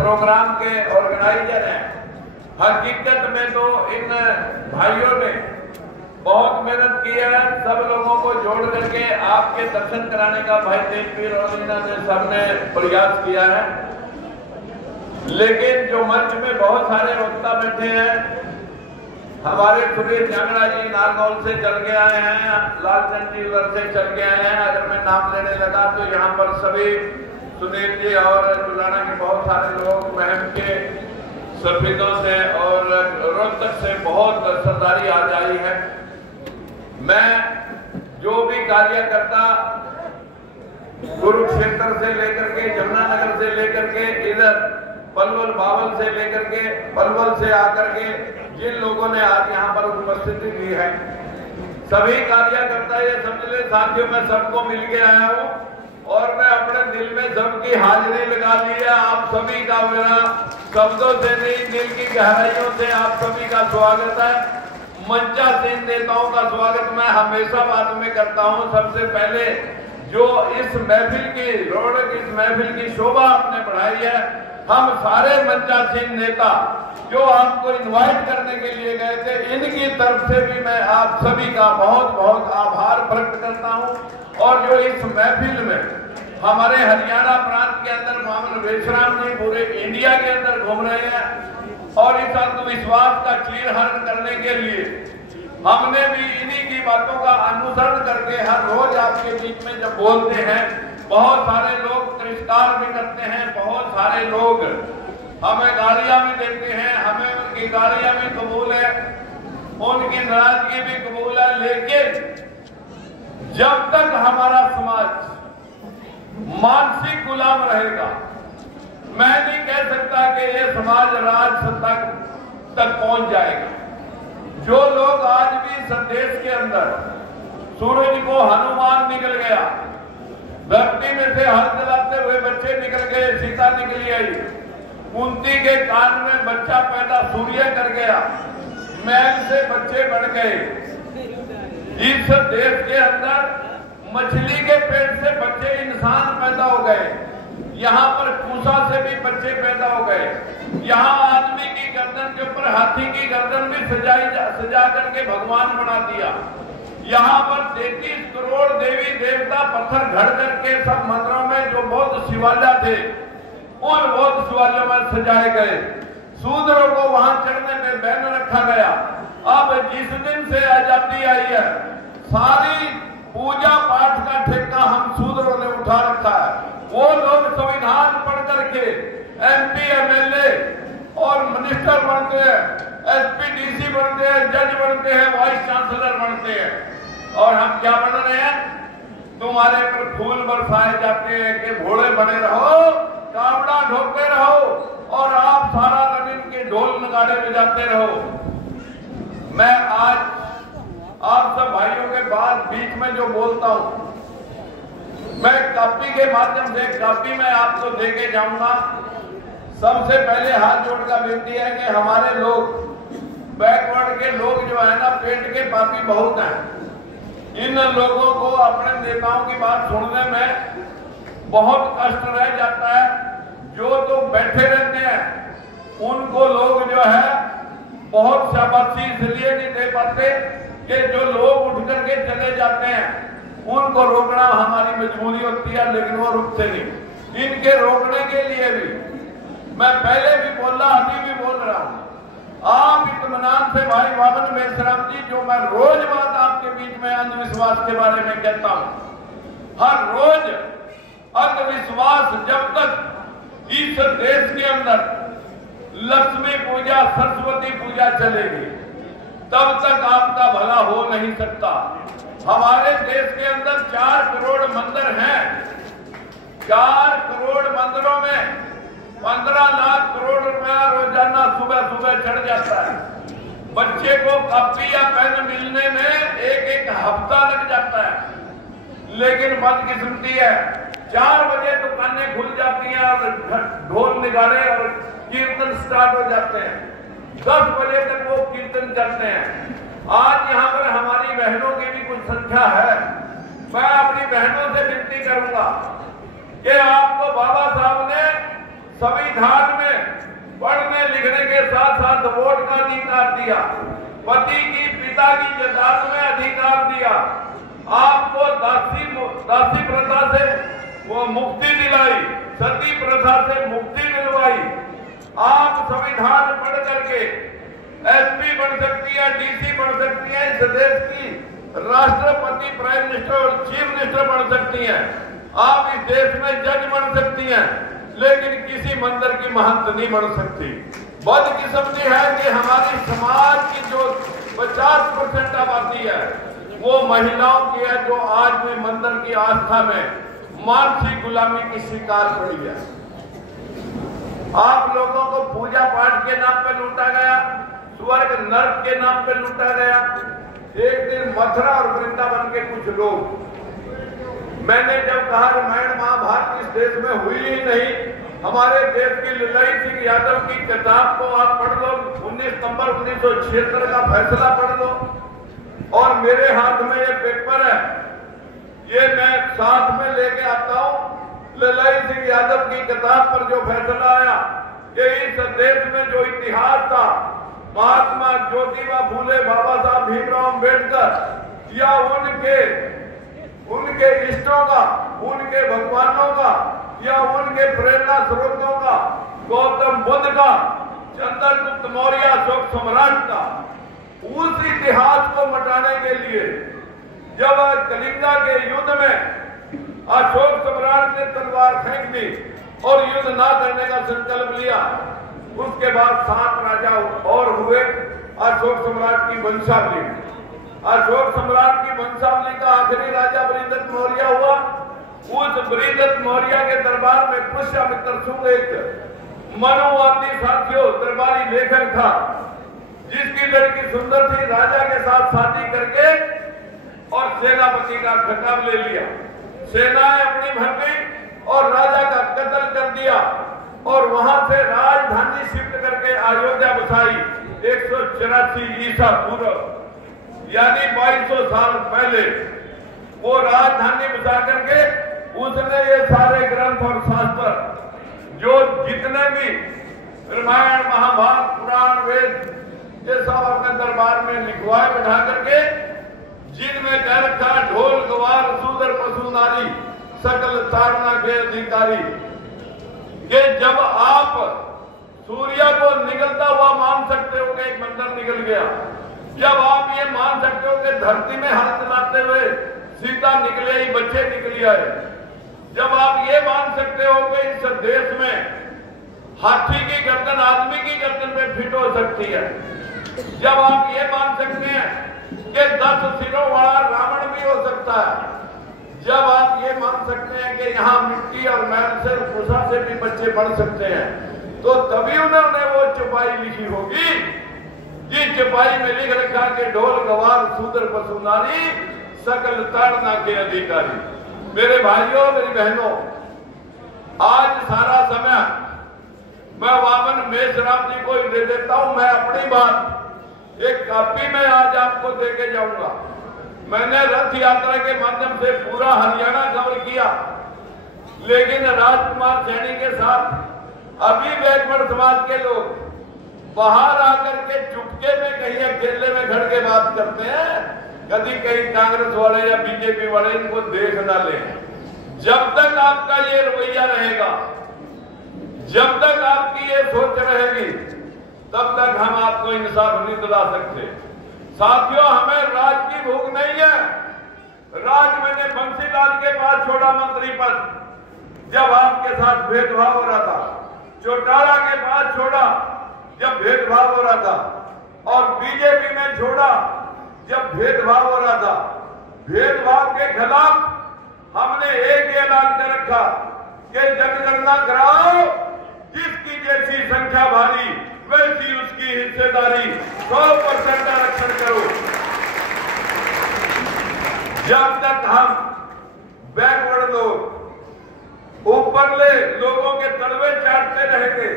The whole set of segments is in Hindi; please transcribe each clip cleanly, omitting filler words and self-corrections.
प्रोग्राम के ऑर्गेनाइजर हैं। हकीकत में तो इन भाइयों ने बहुत मेहनत की है, सब लोगों को जोड़ करके आपके दर्शन कराने का भाई तेजवीर और इन्होंने सबने प्रयास किया है। लेकिन जो मंच में बहुत सारे वक्ता बैठे हैं, हमारे सुरेश जांगड़ा जी नारनौल से चल के आए हैं, लालचंद जी उधर से चल के आए हैं। अगर मैं नाम लेने लगा तो यहाँ पर सभी सुनील जी और जुलाना के बहुत सारे लोग, महम के सफेदों से और रोहतक से बहुत सरदारी आज आई है। मैं जो भी कार्यकर्ता कुरुक्षेत्र से लेकर के, जमुनानगर से लेकर के, इधर पलवल बावल से लेकर के, पलवल से आकर के जिन लोगों ने आज यहाँ पर उपस्थिति दी है, सभी कार्यकर्ता ये समझ ले साथियों, मैं सबको मिल के आया हूँ और मैं अपने दिल में सबकी हाजिरी लगा ली है। आप सभी का मेरा शब्दों से नहीं, दिल की गहराइयों से आप सभी का स्वागत है। मंचासीन नेताओं का स्वागत मैं हमेशा बाद में करता हूँ। सबसे पहले जो इस महफिल की रौनक, इस महफिल की शोभा आपने बढ़ाई है, हम सारे मंचासीन नेता जो आपको इनवाइट करने के लिए गए थे, इनकी तरफ से भी मैं आप सभी का बहुत बहुत आभार प्रकट करता हूं। और जो इस महफिल में हमारे हरियाणा प्रांत के अंदर मामन वेशराम जी पूरे इंडिया के अंदर घूम रहे हैं और इस अंधविश्वास का चीरहरण करने के लिए हमने भी इन्हीं की बातों का अनुसरण करके हर रोज आपके बीच में जब बोलते हैं, बहुत सारे लोग तिरस्कार भी करते हैं, बहुत सारे लोग हमें गालियां भी देते हैं, हमें उनकी गालियां भी कबूल है, उनकी नाराजगी भी कबूल है। लेकिन जब तक हमारा समाज मानसिक गुलाम रहेगा, मैं नहीं कह सकता कि ये समाज राज सत्ता तक पहुंच जाएगा। जो लोग आज भी इस देश के अंदर सूरज को हनुमान निकल गया, धरती में से हल चलाते हुए बच्चे निकल गए, सीता निकली आई, कुंती के कान में बच्चा पैदा सूर्य कर गया, महल से बच्चे बढ़ गए। इस देश के अंदर मछली के पेट से बच्चे इंसान पैदा हो गए, यहाँ पर पूसा से भी बच्चे पैदा हो गए, यहाँ आदमी की गर्दन के ऊपर हाथी की गर्दन भी सजा करके भगवान बना दिया। यहाँ पर 33 करोड़ देवी देवता पत्थर घड़ करके सब मंदिरों में जो बौद्ध शिवालय थे, उन बौद्ध शिवालयों में सजाए गए। शूद्रों को वहां चढ़ने में बैन रखा गया। अब जिस दिन से आजादी आई है, सारी पूजा पाठ का ठेका हम शूद्रों ने उठा रखा है। वो लोग संविधान पढ़ करके MP MLA और मिनिस्टर बनते हैं, SP DC बनते हैं, जज बनते हैं, वाइस चांसलर बनते हैं, और हम क्या बन रहे हैं? तुम्हारे पर फूल बरसाए जाते हैं कि घोड़े बने रहो, कावड़ा ढोते रहो और आप सारा दिन इनके ढोल नगाड़े बजाते रहो। मैं आज आप सब भाइयों के बाद बीच में जो बोलता हूं, मैं कॉपी के माध्यम से कॉपी में आपको देके जाऊंगा। सबसे पहले हाथ जोड़कर विनती है कि हमारे लोग, बैकवर्ड के लोग जो है ना, पेट के पापी बहुत हैं। इन लोगों को अपने नेताओं की बात सुनने में बहुत कष्ट रह जाता है। जो तो बैठे रहते हैं उनको लोग जो है बहुत शाबाशी इसलिए नहीं दे पाते कि जो लोग उठ करके चले जाते हैं उनको रोकना हमारी मजबूरी होती है, लेकिन वो रुकते नहीं। इनके रोकने के लिए भी मैं पहले भी बोला, अभी भी बोल रहा हूं, आप इत्मीनान से भाई वामन मेश्राम जी, जो मैं रोज बात आपके बीच में अंधविश्वास के बारे में कहता हूं, हर रोज अंधविश्वास जब तक इस देश के अंदर लक्ष्मी पूजा, सरस्वती पूजा चलेगी, तब तक आपका भला हो नहीं सकता। हमारे देश के अंदर 4 करोड़ मंदिर हैं। 4 करोड़ मंदिरों में 15 लाख करोड़ रुपया रोजाना सुबह सुबह चढ़ जाता है। बच्चे को कॉपी या पेन मिलने में एक हफ्ता लग जाता है। लेकिन बदकिस्मती है, 4 बजे दुकानें खुल जाती हैं और ढोल निगाड़े और कीर्तन स्टार्ट हो जाते हैं। 10 बजे तक वो कीर्तन करते हैं। आज यहाँ पर हमारी बहनों की भी कुछ संख्या है। मैं अपनी बहनों से विनती करूंगा कि आपको बाबा साहब ने संविधान में पढ़ने लिखने के साथ साथ वोट का अधिकार दिया, पति की पिता की जायदाद में अधिकार दिया, आपको दासी प्रथा से वो मुक्ति दिलाई, सती प्रथा से मुक्ति दिलवाई। आप संविधान पढ़ करके एसपी बन सकती है, डीसी बन सकती है, इस देश की राष्ट्रपति, प्राइम मिनिस्टर और चीफ मिनिस्टर बन सकती हैं। आप इस देश में जज बन सकती हैं, लेकिन किसी मंदिर की महंत नहीं बन सकती। बदकिस्मती है कि हमारी समाज की जो 50% आबादी है वो महिलाओं की है, जो आज में मंदिर की आस्था में मानसिक गुलामी की शिकार पड़ी है। आप लोगों को पूजा पाठ के नाम पे लूटा गया, स्वर्ग नर्क के नाम पे लूटा गया। एक दिन मथुरा और वृंदावन के कुछ लोग, मैंने जब कहा रामायण महाभारत इस देश में हुई ही नहीं, हमारे देश की ललाई सिंह यादव की किताब को आप पढ़ लो, 19 सितंबर 1976 का फैसला पढ़ लो, और मेरे हाथ में ये पेपर है, ये मैं साथ में लेके आता हूं। ललाई सिंह यादव की किताब पर जो फैसला आया कि इस देश में जो इतिहास था, महात्मा ज्योतिबा फूले, बाबा साहब भीमराव अम्बेडकर या उनके इष्टों का, उनके भगवानों का या उनके प्रेरणा स्रोतों का, गौतम बुद्ध का, चंद्रगुप्त मौर्य, अशोक सम्राट का, उस इतिहास को मिटाने के लिए जब कलिंगा के युद्ध में अशोक सम्राट ने तलवार फेंक दी और युद्ध ना करने का संकल्प लिया, उसके बाद 7 राजा और हुए अशोक सम्राट की वंशावली। अशोक सम्राट की वंशावली का आखिरी राजा बृहदत्त मौर्य हुआ। उस बृहदत्त मौर्य के दरबार में पुष्यमित्र शुंग एक मनुवादी साथियों दरबारी लेखक था, जिसकी लड़की सुंदर थी, राजा के साथ शादी करके और सेनापति का खिताब ले लिया। सेनाएं अपनी भर गई और राजा का कत्ल कर दिया और वहां से राजधानी शिफ्ट करके अयोध्या बसाई। 184 ईसा पूर्व, यानी 2200 साल पहले वो राजधानी बसा करके उसने ये सारे ग्रंथ और शास्त्र, जो जितने भी रामायण महाभारत पुराण वेद, ये सब अपने दरबार में लिखवाए बैठा करके, जिनमें कह रखा ढोल गवार शूद्र पशु नारी सकल तारना के अधिकारी। कि जब आप सूर्य को निकलता हुआ मान सकते हो कि एक मंदिर निकल गया, जब आप ये मान सकते हो कि धरती में हाथ चलाते हुए सीता निकले ही बच्चे निकली आए, जब आप ये मान सकते हो कि इस देश में हाथी की गर्दन आदमी की गर्दन में फिट हो सकती है, जब आप ये मान सकते हैं कि 10 सिरों वाला रावण भी हो सकता है, जब आप ये मान सकते हैं कि यहाँ मिट्टी और मैल से भूसा से भी बच्चे बढ़ सकते हैं, तो तभी उन्होंने वो चौपाई लिखी होगी जिस चौपाई में लिख रखा कि ढोल गवार शूद्र पशु नारी सकल ताड़ना के अधिकारी। मेरे भाइयों मेरी बहनों, आज सारा समय मैं वामन मेषराम जी को ही दे देता हूं। मैं अपनी बात एक कॉपी में आज आपको देके जाऊंगा। मैंने रथ यात्रा के माध्यम से पूरा हरियाणा कवर किया, लेकिन राजकुमार सैनी के साथ अभी बैकवर्ड समाज के लोग बाहर आकर के चुपके में कहीं अकेले में खड़ के बात करते हैं, कभी कहीं कांग्रेस वाले या बीजेपी वाले इनको देख ना ले। जब तक आपका ये रवैया रहेगा, जब तक आपकी ये सोच रहेगी, तब तक हम आपको इंसाफ नहीं दिला सकते। साथियों, हमें राज की भूख नहीं है। राज मैंने बंसीलाल के पास छोड़ा मंत्री पद, जब आपके साथ भेदभाव हो रहा था। चौटाला के पास छोड़ा जब भेदभाव हो रहा था, और बीजेपी में छोड़ा जब भेदभाव हो रहा था। भेदभाव के खिलाफ हमने एक ऐलान कर रखा कि जनगणना कराओ, जिसकी जैसी संख्या भारी वैसी उसकी हिस्सेदारी, 100% आरक्षण करो। जब तक हम बैकवर्ड लोग ऊपरले लोगों के तलवे चाटते रहेंगे,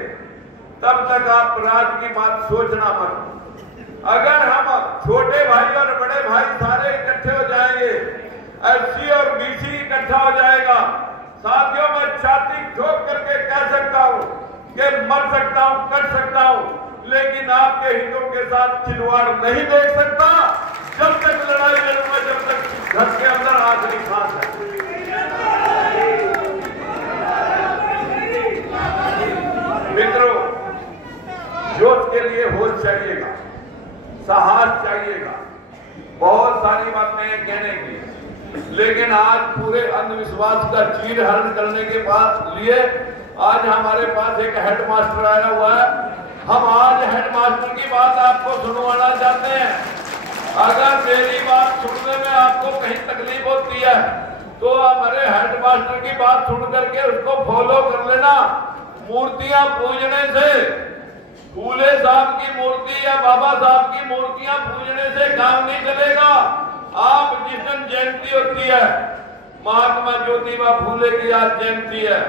तब तक आप राज की बात सोचना मत। अगर हम छोटे भाई और बड़े भाई सारे इकट्ठे हो जाएंगे, एससी और बीसी इकट्ठा हो जाएगा, साथियों मैं छाती ठोक करके कह सकता हूं कि मर सकता हूं, कट सकता हूं, लेकिन आपके हितों के साथ खिलवाड़ नहीं देख सकता। जब तक लड़ाई लड़ूंगा, जब तक घर के अंदर आखिरी सांस है। मित्रों, जोश के लिए होश चाहिएगा, साहस चाहिएगा, बहुत सारी बातें हैं कहने की, लेकिन आज पूरे अंधविश्वास का चीरहरण करने के लिए आज हमारे पास एक हेडमास्टर आया हुआ है। हम आज हेडमास्टर की बात आपको सुनवाना चाहते हैं। अगर मेरी बात सुनने में आपको कहीं तकलीफ होती है तो हमारे हेडमास्टर की बात सुन करके उसको फॉलो कर लेना। मूर्तियां पूजने से, फूले साहब की मूर्ति या बाबा साहब की मूर्तियां पूजने से काम नहीं चलेगा। आप जिस दिन जयंती होती है, महात्मा ज्योतिबा फूले की आज जयंती है,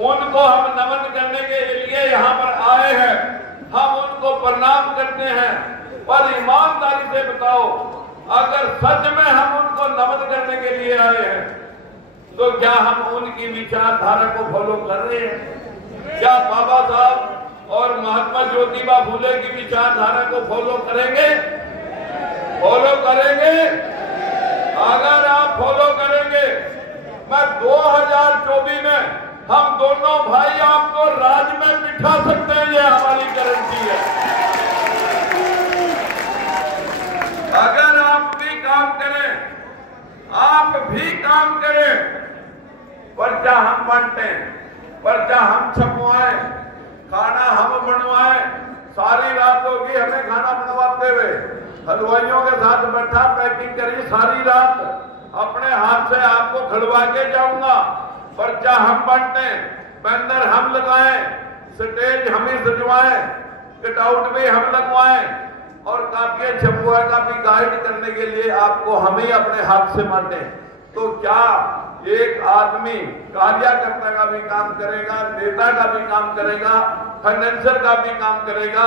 उनको हम नमन करने के लिए यहाँ पर आए हैं, हम उनको प्रणाम करते हैं। पर ईमानदारी से बताओ, अगर सच में हम उनको नमन करने के लिए आए हैं तो क्या हम उनकी विचारधारा को फॉलो कर रहे हैं? क्या बाबा साहब और महात्मा ज्योतिबा फूले की विचारधारा को फॉलो करेंगे? फॉलो करेंगे? अगर आप फॉलो करेंगे, मैं 2024 में हम दोनों भाई आपको राज में बिठा सकते हैं, ये हमारी गारंटी है। अगर आप भी काम करें, आप भी काम करें, पर्चा हम बांटें, पर्चा हम छपवाएं, खाना हम बनवाएं, सारी रात होगी हमें खाना बनवाते हुए, हलवाइयों के साथ बैठा पैकिंग करी सारी रात, अपने हाथ से आपको खिलवा के जाऊंगा। पर्चा हम बांटें, बैनर हम लगाएं, स्टेज हम ही सजवाएं, कटआउट भी हम लगवाएं और काफियां छपवाएं, काफी गाइड करने के लिए आपको हम ही अपने हाथ से बांटें। तो क्या एक आदमी कार्यकर्ता का भी काम करेगा, नेता का भी काम करेगा, फाइनेंशियल का भी काम करेगा,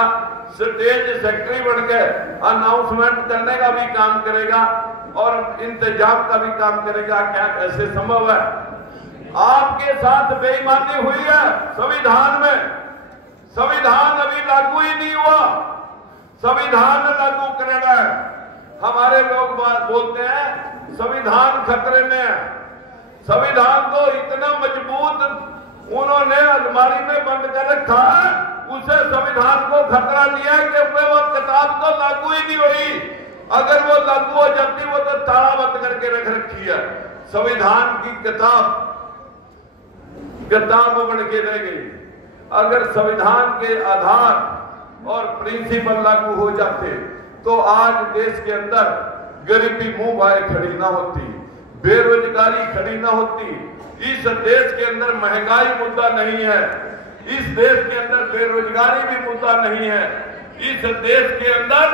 स्टेज सेक्रेटरी बनकर अनाउंसमेंट करने का भी काम करेगा और इंतजाम का भी काम करेगा? क्या ऐसे संभव है? आपके साथ बेईमानी हुई है संविधान में। संविधान अभी लागू ही नहीं हुआ, संविधान लागू करेगा। हमारे लोग बोलते हैं संविधान खतरे में है। संविधान तो इतना मजबूत उन्होंने अलमारी में बंद कर रखा है, उसे संविधान को खतरा दिया है कि वो किताब तो लागू ही नहीं हुई। अगर वो लागू हो जाती वो तो ताला बंद करके रख रखी है। संविधान की किताब बन के रह गई। अगर संविधान के आधार और प्रिंसिपल लागू हो जाते तो आज देश के अंदर गरीबी मुंह भाए खड़ी ना होती, बेरोजगारी खड़ी ना होती। इस देश के अंदर महंगाई मुद्दा नहीं है, इस देश के अंदर बेरोजगारी भी मुद्दा नहीं है, इस देश के अंदर